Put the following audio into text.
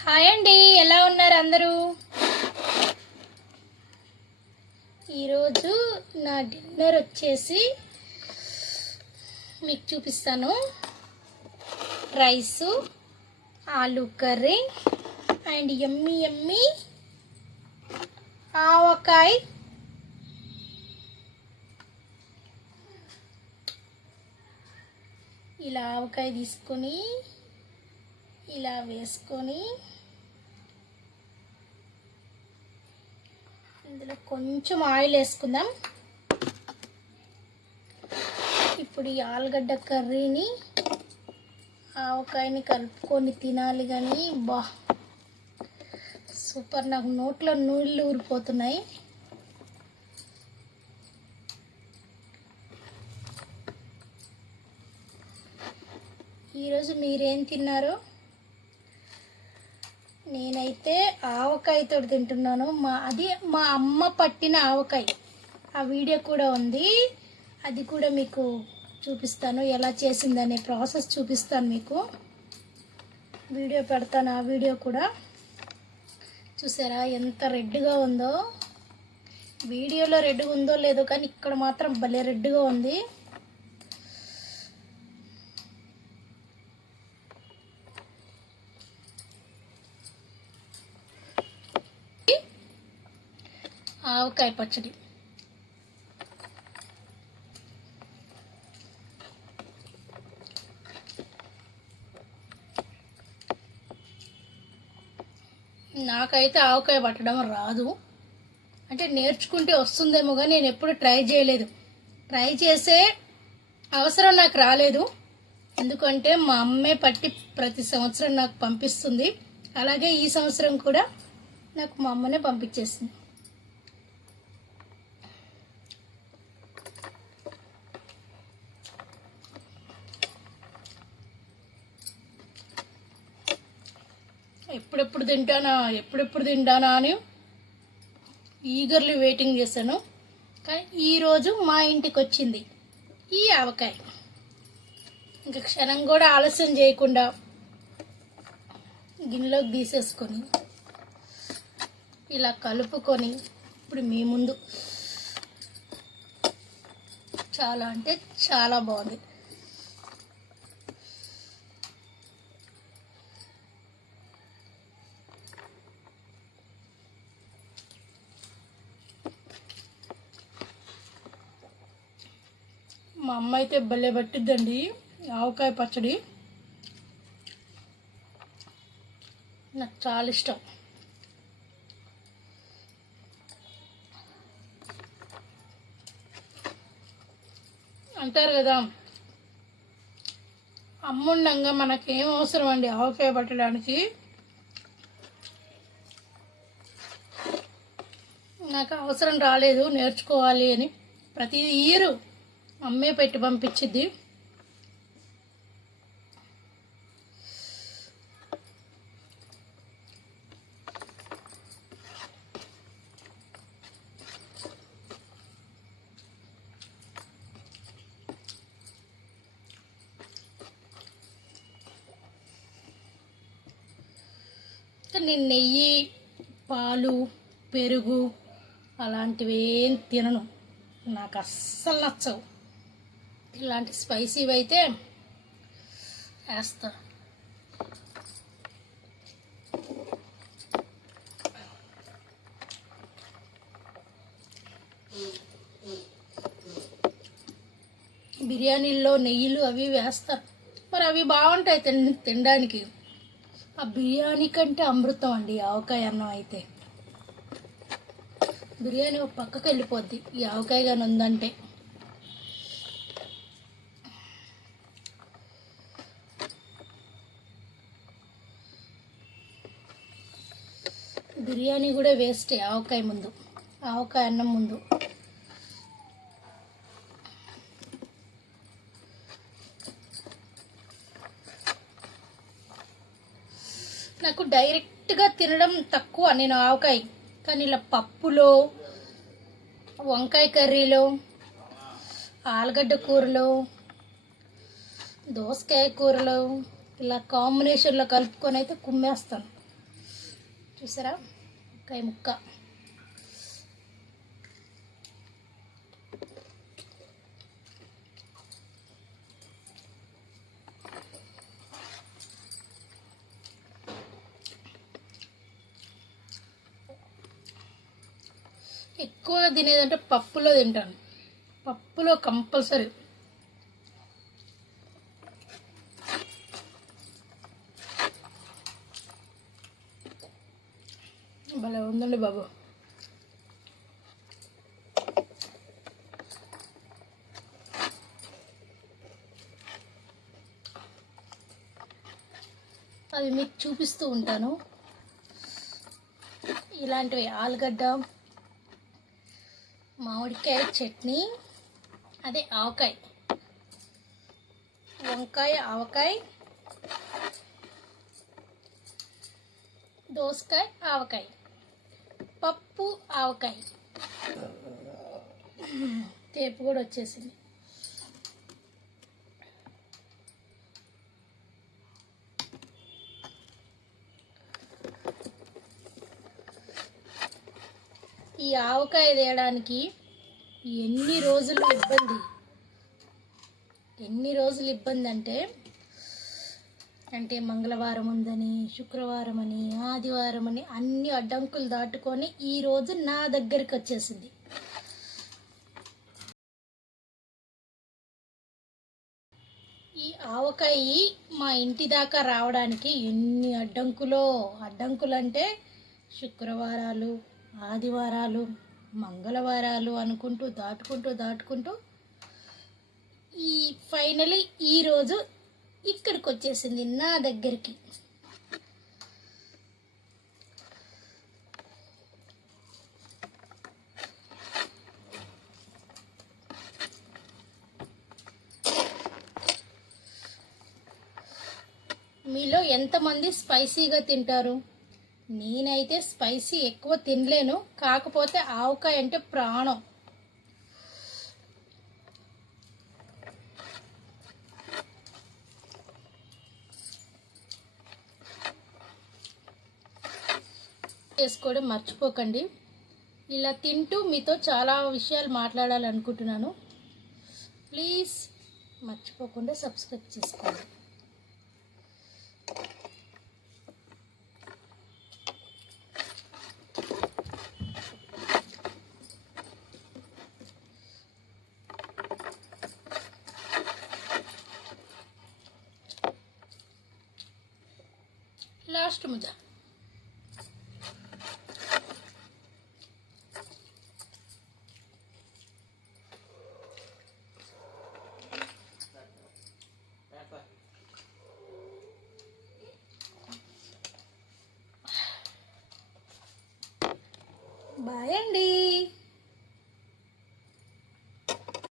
Hi అండి, ఎలా ఉన్నారు అందరూ? ఈరోజు నా డిన్నర్ వచ్చేసి మీకు చూపిస్తాను. రైసు, ఆలు కర్రీ అండ్ యమ్మీ యమ్మీ ఆవకాయ. ఇలా ఆవకాయ తీసుకొని ఇలా వేసుకొని ఇందులో కొంచెం ఆయిల్ వేసుకుందాం. ఇప్పుడు ఈ ఆలుగడ్డ కర్రీని ఆవకాయని కలుపుకొని తినాలి. కానీ బా సూపర్, నాకు నోట్లో నీళ్ళు ఊరిపోతున్నాయి. ఈరోజు మీరేం తిన్నారో? నేనైతే ఆవకాయతో తింటున్నాను. మా అమ్మ పట్టిన ఆవకాయ, ఆ వీడియో కూడా ఉంది. అది కూడా మీకు చూపిస్తాను, ఎలా చేసిందనే ప్రాసెస్ చూపిస్తాను. మీకు వీడియో పెడతాను. ఆ వీడియో కూడా చూసారా ఎంత రెడ్గా ఉందో? వీడియోలో రెడ్గా ఉందో లేదో కానీ ఇక్కడ మాత్రం భలే రెడ్గా ఉంది. ఆవకాయ పచ్చడి. నాకైతే ఆవకాయ పట్టడం రాదు. అంటే నేర్చుకుంటే వస్తుందేమో కానీ నేను ఎప్పుడు ట్రై చేయలేదు. ట్రై చేసే అవసరం నాకు రాలేదు. ఎందుకంటే మా అమ్మే పట్టి ప్రతి సంవత్సరం నాకు పంపిస్తుంది. అలాగే ఈ సంవత్సరం కూడా నాకు మా అమ్మనే పంపించేసింది. ఎప్పుడెప్పుడు తింటానా అని ఈగర్లీ వెయిటింగ్ చేశాను. కానీ ఈరోజు మా ఇంటికి వచ్చింది ఈ ఆవకాయ. ఇంకా క్షణం కూడా ఆలస్యం చేయకుండా గిన్నెలోకి తీసేసుకొని ఇలా కలుపుకొని ఇప్పుడు మీ ముందు చాలా అంటే చాలా బాగుంది. మా అమ్మ అయితే భలే పట్టిద్దండి ఆవకాయ పచ్చడి. నాకు చాలా ఇష్టం. అంటారు కదా, అమ్ముండంగా మనకేం అవసరం అండి ఆవకాయ పట్టడానికి. నాకు అవసరం రాలేదు నేర్చుకోవాలి అని. ప్రతి ఇయర్ అమ్మే పెట్టి పంపించిద్ది. నేను నెయ్యి, పాలు, పెరుగు అలాంటివి ఏం తినను. నాకు అస్సలు నచ్చవు. ఇలాంటి స్పైసీవి అయితే వేస్తా. బిర్యానీల్లో నెయ్యిలు అవి వేస్తారు. మరి అవి బాగుంటాయి తినడానికి. ఆ బిర్యానీ కంటే అమృతం అండి ఆవకాయ అన్నం అయితే. బిర్యానీ ఒక పక్కకి వెళ్ళిపోద్ది ఈ ఆవకాయ కానీ ఉందంటే. బిర్యానీ కూడా వేస్టే ఆవకాయ ముందు, ఆవకాయ అన్నం ముందు. నాకు డైరెక్ట్గా తినడం తక్కువ నేను ఆవకాయ. కానీ ఇలా పప్పులో, వంకాయ కర్రీలో, ఆలుగడ్డ కూరలో, దోసకాయ కూరలో ఇలా కాంబినేషన్లో కలుపుకొని అయితే కుమ్మేస్తాను. చూసారా వంకాయ ముక్క. ఎక్కువ తినేదంటే పప్పులో తింటాను, పప్పులో కంపల్సరీ. భలే ఉందండి బాబు. అది మీకు చూపిస్తూ ఉంటాను. ఇలాంటివి ఆలుగడ్డ, మామిడికాయ చట్నీ, అదే ఆవకాయ, వంకాయ ఆవకాయ, దోసకాయ ఆవకాయ, పప్పు ఆవకాయ. తేపు కూడా వచ్చేసింది. ఈ ఆవకాయ తేయడానికి ఎన్ని రోజులు ఇబ్బంది అంటే మంగళవారం ఉందని, శుక్రవారం అని, ఆదివారం అని అన్ని అడ్డంకులు దాటుకొని ఈరోజు నా దగ్గరికి వచ్చేసింది. ఈ ఆవకాయ మా ఇంటి దాకా రావడానికి ఎన్ని అడ్డంకులు అంటే శుక్రవారాలు, ఆదివారాలు, మంగళవారాలు అనుకుంటూ దాటుకుంటూ ఈ ఫైనలీ ఈరోజు ఇక్కడికి వచ్చేసింది నా దగ్గరికి. మీలో ఎంతమంది స్పైసీగా తింటారు? నేనైతే స్పైసీ ఎక్కువ తినలేను, కాకపోతే ఆవకాయ అంటే ప్రాణం. చేసుకోవడం మర్చిపోకండి. ఇలా తింటూ మీతో చాలా విషయాలు మాట్లాడాలనుకుంటున్నాను. ప్లీజ్ మర్చిపోకుండా సబ్స్క్రైబ్ చేసుకోండి. లాస్ట్ ముద్ద. బాయ్ అండి.